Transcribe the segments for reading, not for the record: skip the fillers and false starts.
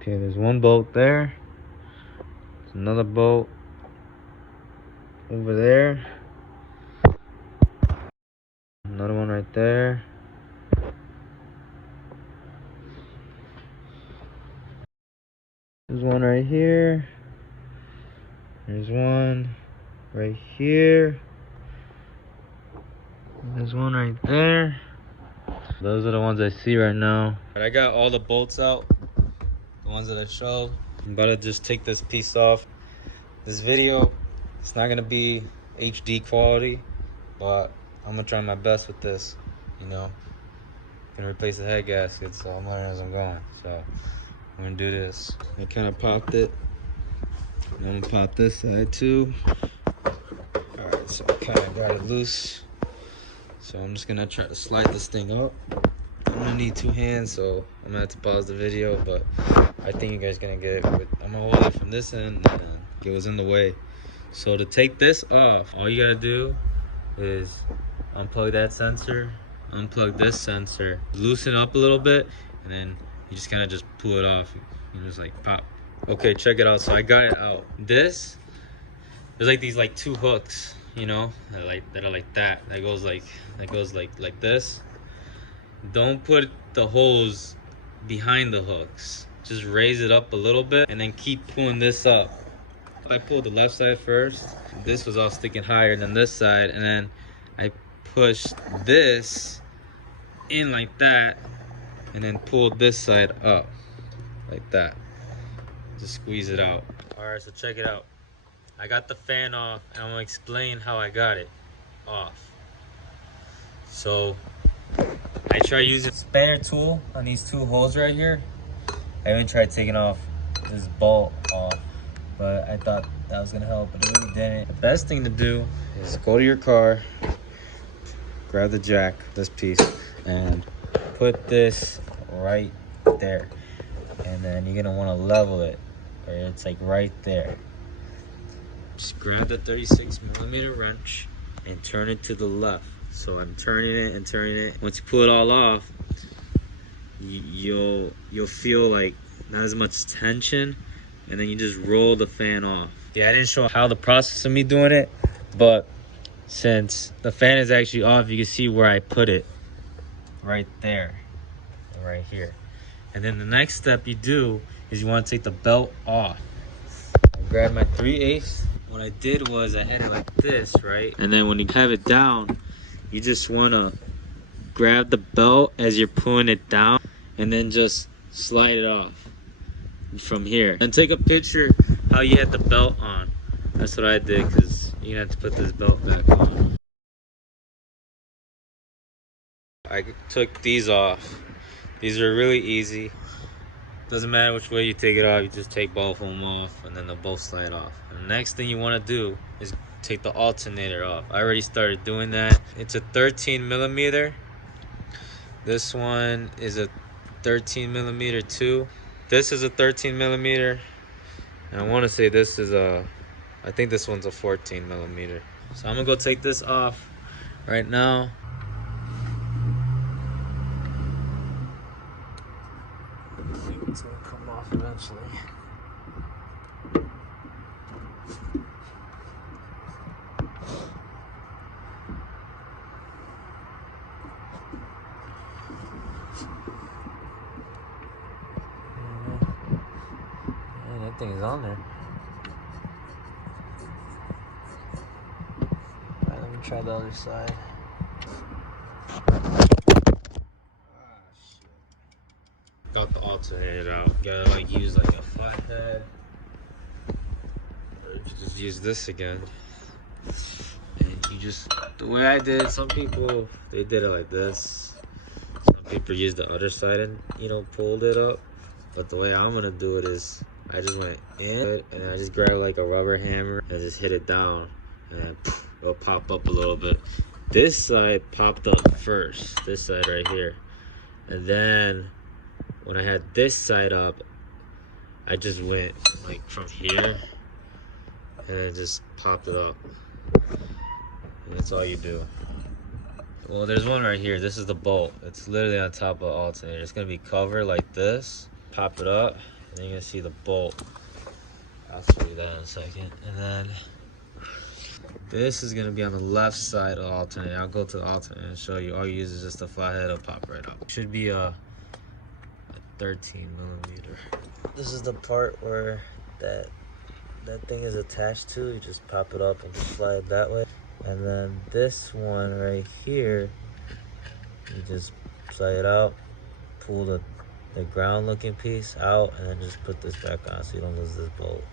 Okay, there's one bolt there. There's another bolt over there. Another one right there. There's one right here. There's one right here. There's one right there. Those are the ones I see right now. But I got all the bolts out, the ones that I showed. I'm about to just take this piece off. This video, it's not gonna be HD quality, but I'm gonna try my best with this. You know, I'm gonna replace the head gasket, so I'm learning as I'm going. So I'm gonna do this. I kind of popped it. And I'm gonna pop this side too. All right, so I kind of got it loose. So I'm just gonna try to slide this thing up. I'm gonna need 2 hands, so I'm gonna have to pause the video, but I think you guys gonna get it. I'm gonna hold it from this end and it was in the way. So to take this off, all you gotta do is unplug that sensor, unplug this sensor, loosen up a little bit, and then you just kind of just pull it off. You just like pop. Okay, check it out. So I got it out. There's like these like 2 hooks, you know, that are like that. That goes like this. Don't put the hose behind the hooks. Just raise it up a little bit and then keep pulling this up. I pulled the left side first. This was all sticking higher than this side, and then I pushed this in like that and then pulled this side up like that. Just squeeze it out. All right, so check it out. I got the fan off, and I'm gonna explain how I got it off. So I tried using a spanner tool on these 2 holes right here. I even tried taking off this bolt off, but I thought that was gonna help, but it really didn't. The best thing to do is go to your car, grab the jack, this piece, and put this right there. And then you're gonna wanna level it, or it's like right there. Just grab the 36mm wrench and turn it to the left. So I'm turning it and turning it. Once you pull it all off, you'll feel like not as much tension, and then you just roll the fan off. Yeah, I didn't show how the process of me doing it, but since the fan is actually off, you can see where I put it right there, right here. And then the next step you do is you want to take the belt off. I grabbed my 3/8. What I did was I had it like this, right? And then when you have it down, you just want to grab the belt as you're pulling it down and then just slide it off from here. And take a picture how you had the belt on. That's what I did, because you have to put this belt back on. I took these off. These are really easy. Doesn't matter which way you take it off, you just take both of them off and then they'll both slide off. And the next thing you want to do is take the alternator off. I already started doing that. It's a 13mm. This one is a 13mm too. This is a 13mm. And I want to say this is I think this one's a 14mm. So I'm gonna go take this off right now. I think it's gonna come off eventually. Man, that thing is on there. Alright, let me try the other side. Got the alternator out. Gotta like use like a flathead, or just use this again. And you just, the way I did, some people they did it like this. Some people used the other side and, you know, pulled it up. But the way I'm gonna do it is I just went in and I just grabbed like a rubber hammer and just hit it down, and then it'll pop up a little bit. This side popped up first, this side right here, and then when I had this side up, I just went like from here and then just popped it up. And that's all you do. Well, there's one right here. This is the bolt. It's literally on top of the alternator. It's gonna be covered like this. Pop it up, And then you're gonna see the bolt. I'll show you that in a second. And then this is gonna be on the left side of the alternator. I'll go to the alternator and show you. All you use is just a flathead, it'll pop right out. Should be a 13 millimeter. This is the part where that thing is attached to. You just pop it up and just slide that way. And then this one right here, you just slide it out, pull the ground looking piece out, and then just put this back on so you don't lose this bolt.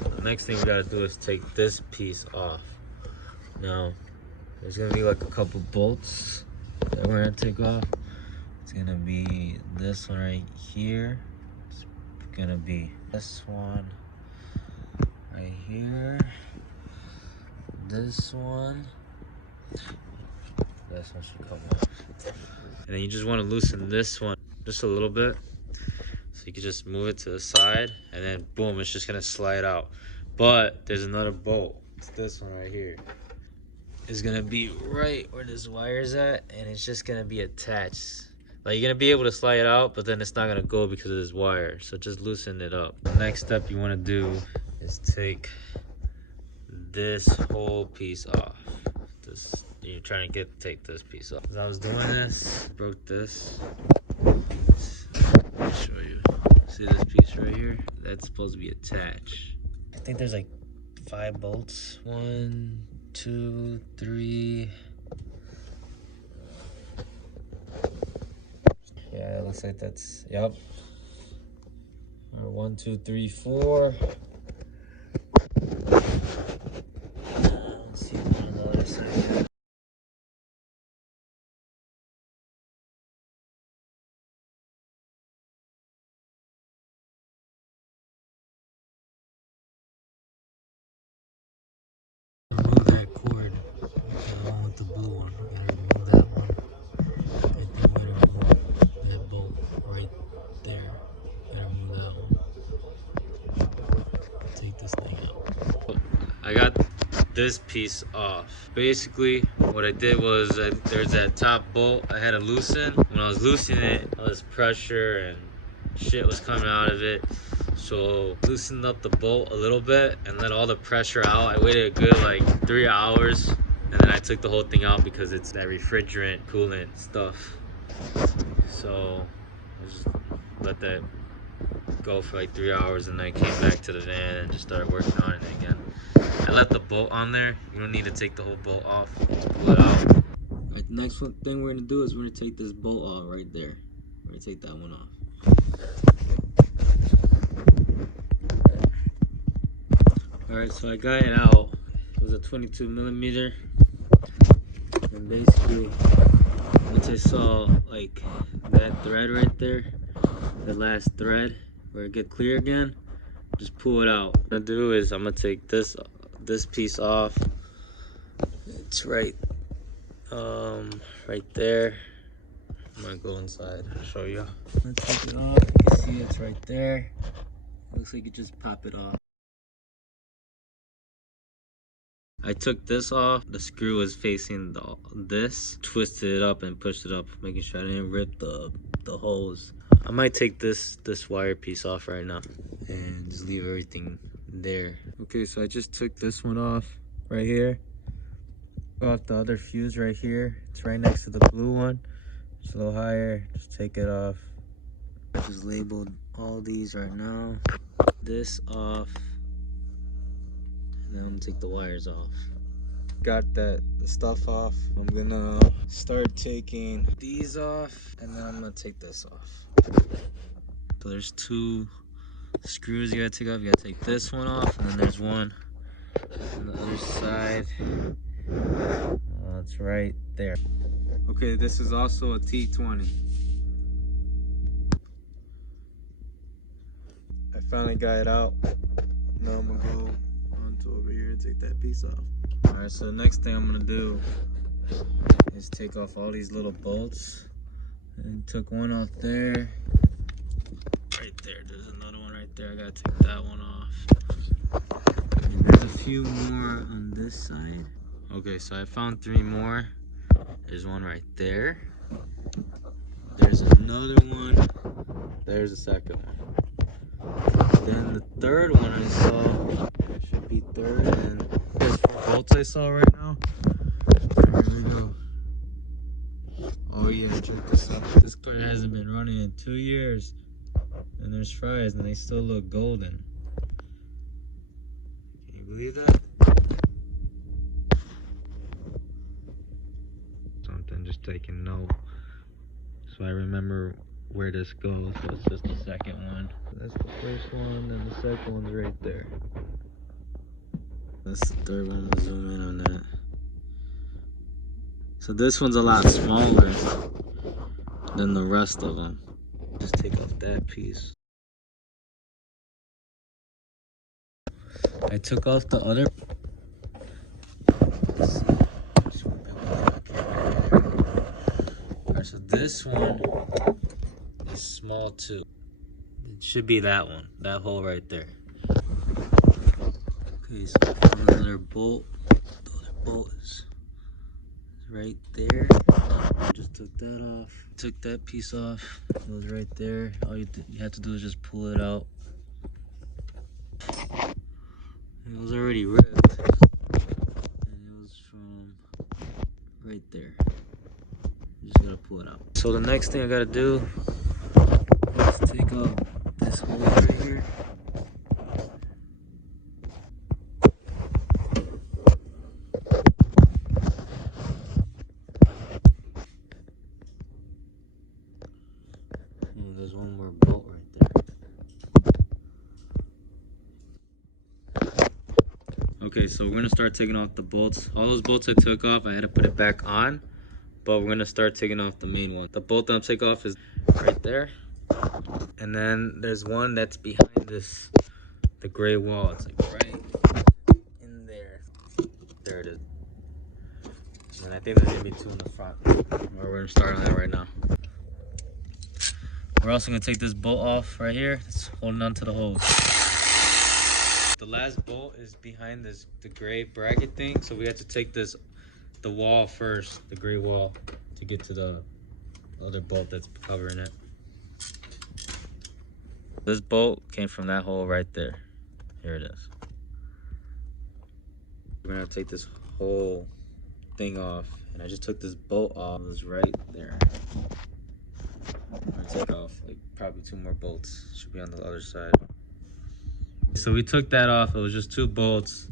The next thing we gotta do is take this piece off. Now, there's gonna be like a couple bolts that we're gonna take off. It's gonna be this one right here. It's gonna be this one right here. This one. This one should come off. And then you just wanna loosen this one just a little bit. So you can just move it to the side, and then boom, it's just gonna slide out. But there's another bolt. It's this one right here. It's gonna be right where this wire's at, and it's just gonna be attached. Like, you're gonna be able to slide it out, but then it's not gonna go because of this wire. So just loosen it up. The next step you wanna do is take this whole piece off. You're trying to take this piece off. As I was doing this, broke this. I'll show you. See this piece right here? That's supposed to be attached. I think there's like 5 bolts. 1, 2, 3. Yeah, it looks like that's, yep. 1, 2, 3, 4. Let's see one on the other side. Remove that cord. The one with the blue one. We're gonna remove that one. I think we're gonna remove that bolt right there. We're gonna remove that one. Take this thing out. I got this piece off. Basically, what I did was there's that top bolt I had to loosen. When I was loosening it, all this pressure and shit was coming out of it. So loosened up the bolt a little bit and let all the pressure out. I waited a good like 3 hours, and then I took the whole thing out because it's that refrigerant coolant stuff. So I just let that go for like 3 hours, and then I came back to the van and just started working on it again. I left the bolt on there. You don't need to take the whole bolt off. Just pull it out. Alright, the next thing we're gonna do is we're gonna take this bolt off right there. We're gonna take that one off. Alright, so I got it out. It was a 22 millimeter. And basically, once I saw like that thread right there, the last thread, where it get clear again, just pull it out. What I'm gonna do is I'm gonna take this piece off. It's right there. I'm gonna go inside and show you. Let's take it off. You can see it's right there. Looks like you just pop it off. I took this off. The screw was facing this. Twisted it up and pushed it up, making sure I didn't rip the hose. I might take this wire piece off right now and just leave everything there. Okay, so I just took this one off right here. Off the other fuse right here. It's right next to the blue one. Just a little higher. Just take it off. I just labeled all these right now. This off. And then I'm gonna take the wires off. Got the stuff off. I'm gonna start taking these off, and then I'm gonna take this off. So there's 2 screws you gotta take off. You gotta take this one off, and then there's one on the other side. It's right there. Okay, this is also a T20. I finally got it out. Now I'm gonna go onto over here and take that piece off. Alright, so the next thing I'm gonna do is take off all these little bolts. And took one off there. Right there, there's another one right there. I gotta take that one off. And there's a few more on this side. Okay, so I found 3 more. There's one right there. There's another one. There's the second one. Then the third one I saw, should be third, and there's 4 bolts I saw right now. Here we go. Oh yeah, check this out. This car hasn't been running in 2 years. And there's fries and they still look golden. Can you believe that? Something just taking note, so I remember where this goes. So it's just the second one. That's the first one, and the second one's right there. That's the third one. We'll zoom in on that. So this one's a lot smaller than the rest of them. Just take off that piece. I took off the other. Alright, so this one is small too. It should be that one, that hole right there. Okay, so another bolt. The other bolt is right there. I just took that off. Took that piece off. It was right there. All you have to do is just pull it out. It was already ripped. And it was from right there. You just gotta pull it out. So the next thing I gotta do is take out this hole right here. And there's one more bolt right there. Okay, so we're gonna start taking off the bolts. All those bolts I took off, I had to put it back on. But we're gonna start taking off the main one. The bolt that I'm taking off is right there. And then there's one that's behind this, the gray wall. It's like right in there. There it is. And I think there's gonna be 2 in the front. We're gonna start on that right now. We're also gonna take this bolt off right here. It's holding on to the hose. The last bolt is behind this, the gray bracket thing. So we have to take the wall first, the gray wall, to get to the other bolt that's covering it. This bolt came from that hole right there. Here it is. We're gonna take this whole thing off, and I just took this bolt off. It was right there. I'm gonna take off like probably 2 more bolts. Should be on the other side. So we took that off. It was just 2 bolts.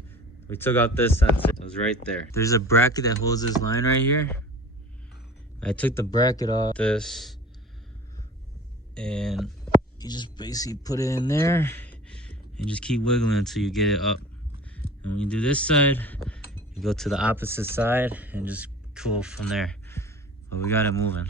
We took out this sensor. It was right there. There's a bracket that holds this line right here. I took the bracket off this, and you just basically put it in there and just keep wiggling until you get it up. And when you do this side, you go to the opposite side and just pull from there. But we got it moving.